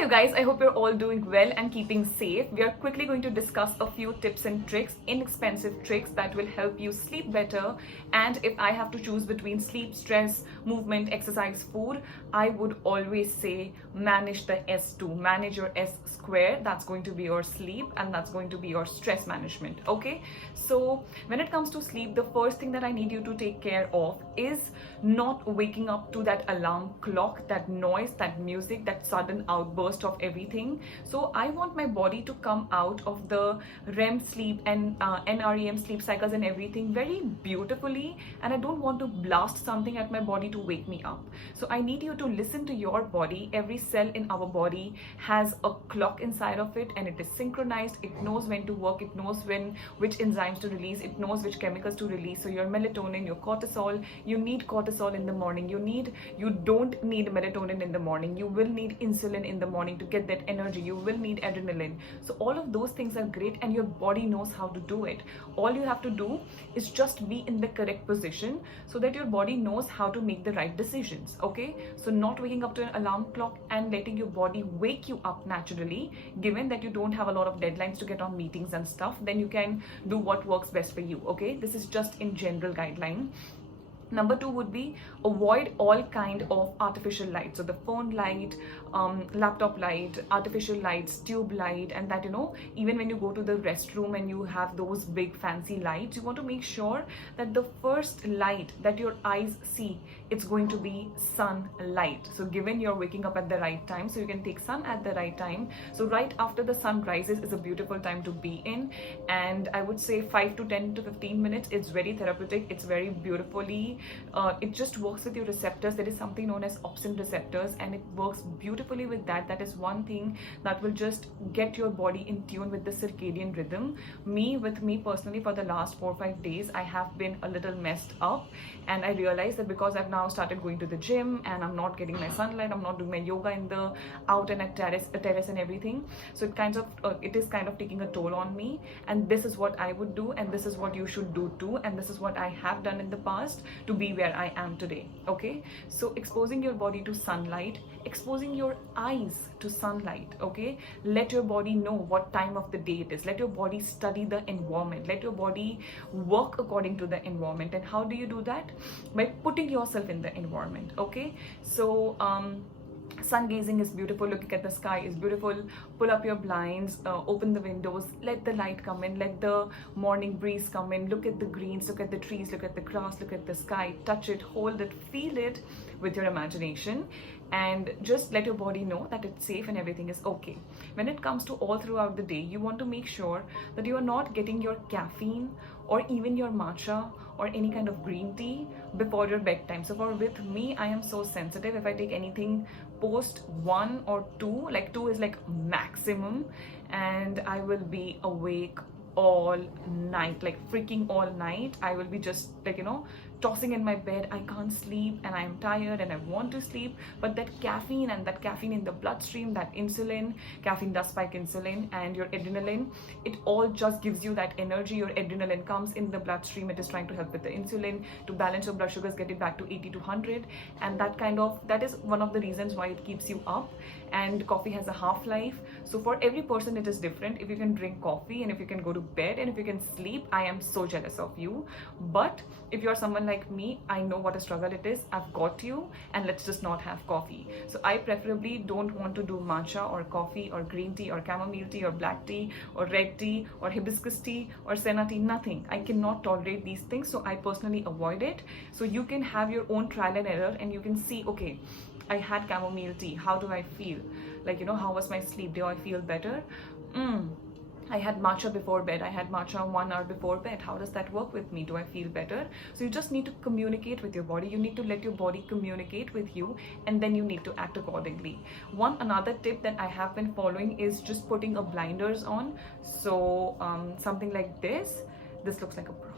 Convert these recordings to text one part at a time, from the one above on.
Hi you guys, I hope you're all doing well and keeping safe. We are quickly going to discuss a few tips and tricks, inexpensive tricks that will help you sleep better. And if I have to choose between sleep, stress, movement, exercise, food, I would always say manage the S2, manage your S square. That's going to be your sleep and that's going to be your stress management. Okay, so when it comes to sleep, the first thing that I need you to take care of is not waking up to that alarm clock, that noise, that music, that sudden outburst of everything. So I want my body to come out of the REM sleep and NREM sleep cycles and everything very beautifully, and I don't want to blast something at my body to wake me up. So I need you to listen to your body. Every cell in our body has a clock inside of it, and it is synchronized. It knows when to work, it knows which enzymes to release, it knows which chemicals to release. So your melatonin, your cortisol, you need cortisol in the morning, you don't need melatonin in the morning, you will need insulin in the morning to get that energy, you will need adrenaline. So all of those things are great and your body knows how to do it. All you have to do is just be in the correct position so that your body knows how to make the right decisions. Okay, so not waking up to an alarm clock and letting your body wake you up naturally. Given that you don't have a lot of deadlines to get on meetings and stuff, then you can do what works best for you. Okay, this is just in general guideline. Number 2 would be avoid all kind of artificial light. So the phone light, laptop light, artificial lights, tube light, and that, even when you go to the restroom and you have those big fancy lights, you want to make sure that the first light that your eyes see, it's going to be sunlight. So given you're waking up at the right time, so you can take sun at the right time. So right after the sun rises is a beautiful time to be in, and I would say 5 to 10 to 15 minutes. It's very therapeutic, it's very beautifully it just works with your receptors. There is something known as opsin receptors, and it works beautifully with that. That is one thing that will just get your body in tune with the circadian rhythm. With me personally, for the last 4 or 5 days, I have been a little messed up, and I realized that because I've now started going to the gym and I'm not getting my sunlight, I'm not doing my yoga in the out and at terrace and everything. So it is kind of taking a toll on me, and this is what I would do, and this is what you should do too, and this is what I have done in the past to be where I am today. Okay, so exposing your body to sunlight, exposing your eyes to sunlight. Okay, let your body know what time of the day it is, let your body study the environment, let your body work according to the environment. And how do you do that? By putting yourself in the environment. Okay, so sun gazing is beautiful, looking at the sky is beautiful. Pull up your blinds, open the windows, let the light come in, let the morning breeze come in. Look at the greens, look at the trees, look at the grass, look at the sky, touch it, hold it, feel it with your imagination, and just let your body know that it's safe and everything is okay. When it comes to all throughout the day, you want to make sure that you are not getting your caffeine or even your matcha or any kind of green tea before your bedtime. So with me, I am so sensitive. If I take anything post 1 or 2, like 2 is like maximum, and I will be awake all night, like freaking all night. I will be just like, tossing in my bed. I can't sleep and I'm tired and I want to sleep, but that caffeine in the bloodstream, that insulin, caffeine does spike insulin and your adrenaline, it all just gives you that energy. Your adrenaline comes in the bloodstream, it is trying to help with the insulin to balance your blood sugars, get it back to 80 to 100, and that is one of the reasons why it keeps you up. And coffee has a half-life, so for every person it is different. If you can drink coffee and if you can go to bed and if you can sleep, I am so jealous of you. But if you're someone like me, I know what a struggle it is. I've got you, and let's just not have coffee. So I preferably don't want to do matcha or coffee or green tea or chamomile tea or black tea or red tea or hibiscus tea or senna tea, nothing. I cannot tolerate these things, so I personally avoid it. So you can have your own trial and error, and you can see, okay, I had chamomile tea, how do I feel? Like, how was my sleep? Do I feel better? I had matcha before bed. I had matcha 1 hour before bed. How does that work with me? Do I feel better? So you just need to communicate with your body. You need to let your body communicate with you, and then you need to act accordingly. Another tip that I have been following is just putting a blinders on. So something like this looks like a bra,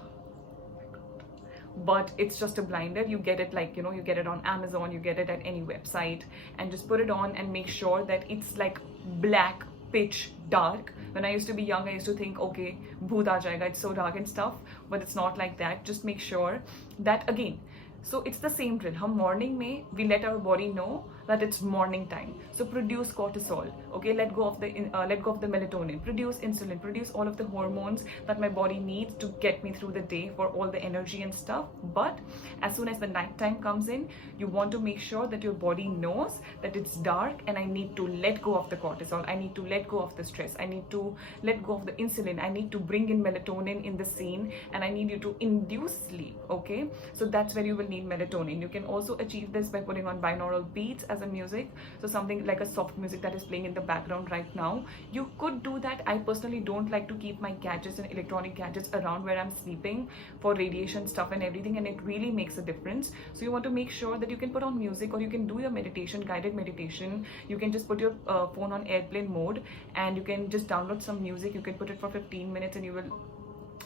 but it's just a blinder. You get it like, you get it on Amazon, you get it at any website, and just put it on and make sure that it's like black, pitch dark. When I used to be young, I used to think, okay, bhoot aa jayega, it's so dark and stuff, but it's not like that. Just make sure that, again, so it's the same drill. Hum morning mein we let our body know that it's morning time. So produce cortisol, okay? Let go of the melatonin, produce insulin, produce all of the hormones that my body needs to get me through the day for all the energy and stuff. But as soon as the night time comes in, you want to make sure that your body knows that it's dark and I need to let go of the cortisol, I need to let go of the stress, I need to let go of the insulin, I need to bring in melatonin in the scene, and I need you to induce sleep, okay? So that's where you will need melatonin. You can also achieve this by putting on binaural beats as a music, so something like a soft music that is playing in the background right now. You could do that. I personally don't like to keep my gadgets and electronic gadgets around where I'm sleeping for radiation stuff and everything, and it really makes a difference. So you want to make sure that you can put on music, or you can do your meditation, guided meditation. You can just put your phone on airplane mode, and you can just download some music. You can put it for 15 minutes and you will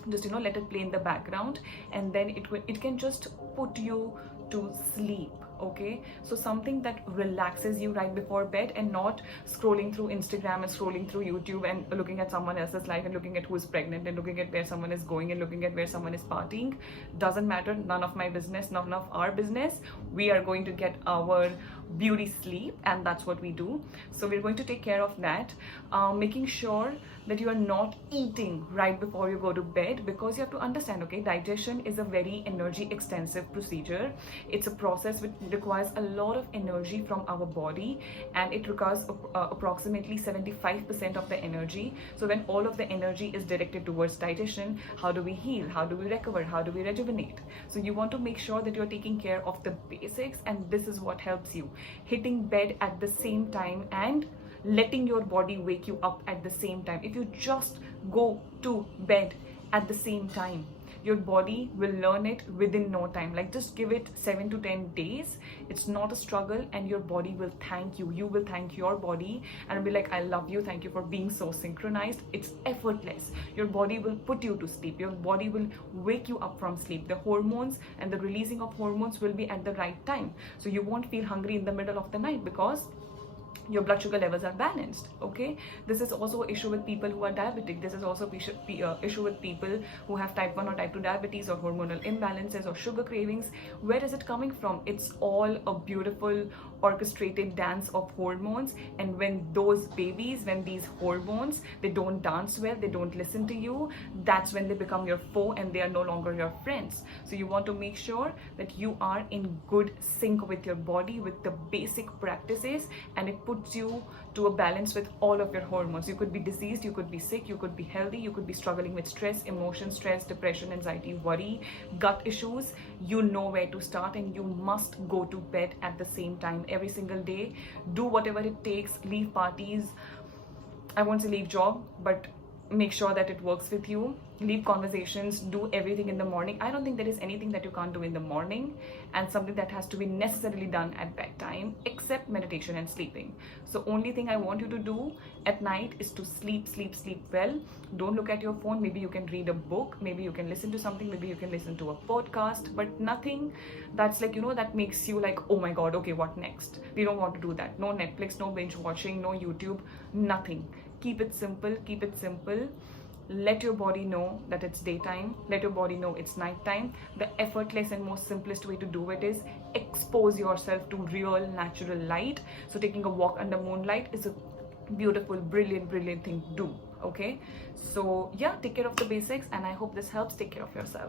just let it play in the background, and then it can just put you to sleep, okay? So something that relaxes you right before bed, and not scrolling through Instagram and scrolling through YouTube and looking at someone else's life and looking at who is pregnant and looking at where someone is going and looking at where someone is partying. Doesn't matter, none of my business, none of our business. We are going to get our beauty sleep, and that's what we do. So we're going to take care of that, making sure that you are not eating right before you go to bed, because you have to understand, okay, digestion is a very energy extensive procedure. It's a process which requires a lot of energy from our body, and it requires approximately 75% of the energy. So when all of the energy is directed towards digestion, how do we heal, how do we recover, how do we rejuvenate? So you want to make sure that you're taking care of the basics, and this is what helps you. Hitting bed at the same time and letting your body wake you up at the same time. If you just go to bed at the same time, your body will learn it within no time. Like, just give it 7 to 10 days. It's not a struggle, and your body will thank you. You will thank your body and be like, I love you, thank you for being so synchronized. It's effortless. Your body will put you to sleep. Your body will wake you up from sleep. The hormones and the releasing of hormones will be at the right time. So you won't feel hungry in the middle of the night, because your blood sugar levels are balanced, okay? This is also an issue with people who are diabetic. This is also an issue with people who have type 1 or type 2 diabetes, or hormonal imbalances, or sugar cravings. Where is it coming from? It's all a beautiful orchestrated dance of hormones, and when those babies, when these hormones, they don't dance well, they don't listen to you, that's when they become your foe and they are no longer your friends. So you want to make sure that you are in good sync with your body, with the basic practices, and it puts you to a balance with all of your hormones. You could be diseased, you could be sick, you could be healthy, you could be struggling with stress, emotion, stress, depression, anxiety, worry, gut issues. You know where to start, and you must go to bed at the same time every single day. Do whatever it takes. Leave parties. I won't say leave job, but make sure that it works with you. Leave conversations. Do everything in the morning. I don't think there is anything that you can't do in the morning, and something that has to be necessarily done at bedtime, except meditation and sleeping. So only thing I want you to do at night is to sleep well. Don't look at your phone. Maybe you can read a book, maybe you can listen to something, maybe you can listen to a podcast, but nothing that's like, that makes you like, oh my god, okay, what next? We don't want to do that. No Netflix, no binge watching, no YouTube, nothing. Keep it simple, keep it simple. Let your body know that it's daytime. Let your body know it's nighttime. The effortless and most simplest way to do it is expose yourself to real natural light. So taking a walk under moonlight is a beautiful, brilliant thing to do, okay? So yeah, take care of the basics, and I hope this helps. Take care of yourself.